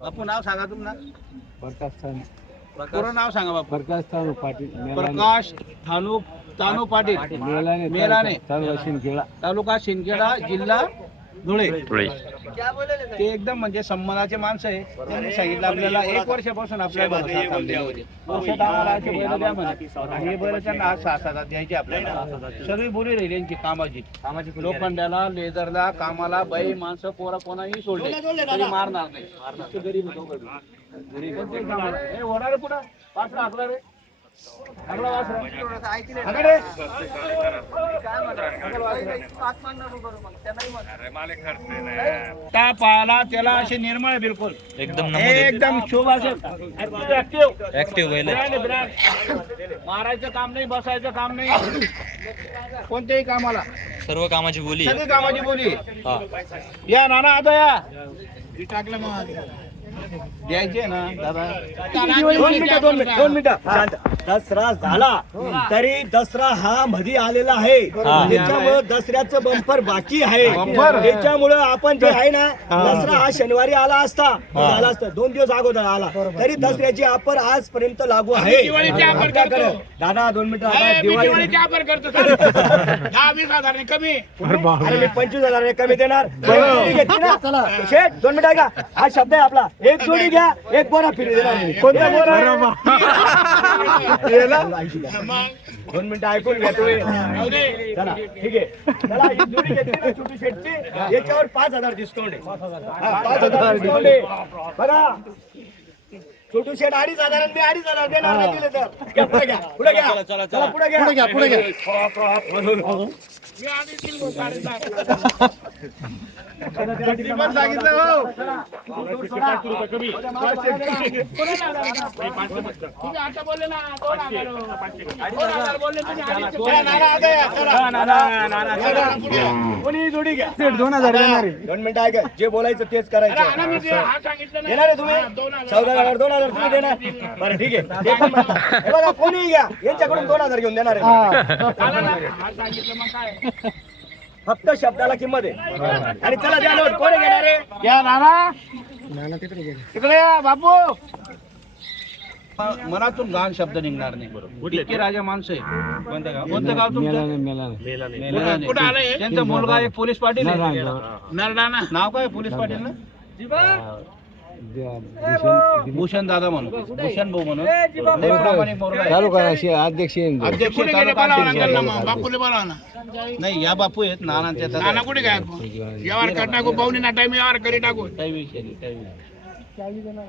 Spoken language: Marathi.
बापू नाव सांगा तुम्हाला प्रकाश पूर्ण नाव सांगा बापू. प्रकाश तानू पाटील मेलाने प्रकाश थानू तानू पाटील. मेलाने मेलाने. तालुका शिंदखेडा. तालुका शिंदखेडा जिल्हा धुळे. ते एकदम म्हणजे सन्मानाचे माणसं आहे. त्यांनी सांगितलं आपल्याला एक वर्षापासून आपल्याला भरोसा चाललेला होते. वर्षात आम्हाला असे बैल द्या म्हणे. आणि हे बैल त्यांना आज सहा सात द्यायचे आपल्याला. सर्व बोली राहिली यांची कामाची. लोखंडाला लेझरला कामाला बाई माणसं पोरा कोणाही सोडले. तरी मारणार नाही. गरीब. ए, वडा रे पायाला त्याला असे निर्मळ बिलकुल. एकदम एकदम शुभ असेल. ऍक्टिव्ह मारायचं काम नाही बसायचं काम नाही. कोणत्याही कामाला. सर्व कामाची बोली. सगळी कामाची बोली. हा. या नाना आता या. टाकलं मग द्यायचे ना दादा. दोन मिनिटं दोन मिनिटं दोन मिनिटं. शांत. दसरा झाला तरी दसरा हा मध्ये आलेला आहे. त्याच्यामुळं दसऱ्याचं बंपर बाकी आहे? त्याच्यामुळं आपण जे आहे ना दसरा हा शनिवारी आला असता आला असता दोन दिवस अगोदर आला. तरी दसऱ्याची ऑफर आजपर्यंत लागू आहे. दादा दोन मिनिटं दिवाळी कमी. अरे मी पंचवीस हजार कमी देणार. चला. शेठ दोन मिनिटं ऐका. हा शब्द आहे आपला. एक जोडी घ्या एक बोरा फिरी देणार मी. कोणता बोरा? दोन मिनिटं ऐकून घेतोय चला ठीक आहे. चला ही जोडी घेतली ना छोटी शेटची. याच्यावर पाच हजार डिस्काउंट आहे. पाच हजार डिस्काउंट आहे. बघा. छोटू शेठ अडीच हजार आणि मी अडीच हजार देणार नाही दिले तर. घ्या, पुढे घ्या पुढे घ्या. चला पुढे घ्या. पुढे घ्या पुढे घ्या. पण सांगितलं हो. कोणी जोडी घ्या. दोन हजार दोन मिनिटं ऐका जे बोलायचं तेच करायचं. देणार आहे तुम्ही? चौदा हजार दोन हजार तुम्ही देणार बरं ठीक आहे. ते पण म्हणा. हे बघा कोणी घ्या. यांच्याकडून दोन हजार घेऊन देणार आहे. फक्त शब्दाला किंमत आहे. आणि चला द्या नोट कोणी घेणार आहे? या नाना. तिकडे या बापू. मनातून घाण शब्द निघणार नाही. इतके राजा माणसं आहे कोणतं गाव कोणतं गाव तुमचं मेलाने. त्यांचा मुलगा एक पोलीस पाटील आहे. नरडाणा. नरडाणा नाव काय पोलीस पाटील ना भूषण भूषण दादा म्हणून भूषण भाऊ म्हणून लय प्रामाणिक मुलगा आहे. तालुका शे- अध्यक्ष ना. अध्यक्ष तालुका अध्यक्ष. नाही या बापू आहेत नाना नाना कुठे काय व्यवहार करता पाहुणे ना टाइम व्यवहार करी टाकू काही विषय नाही काही विषय नाही.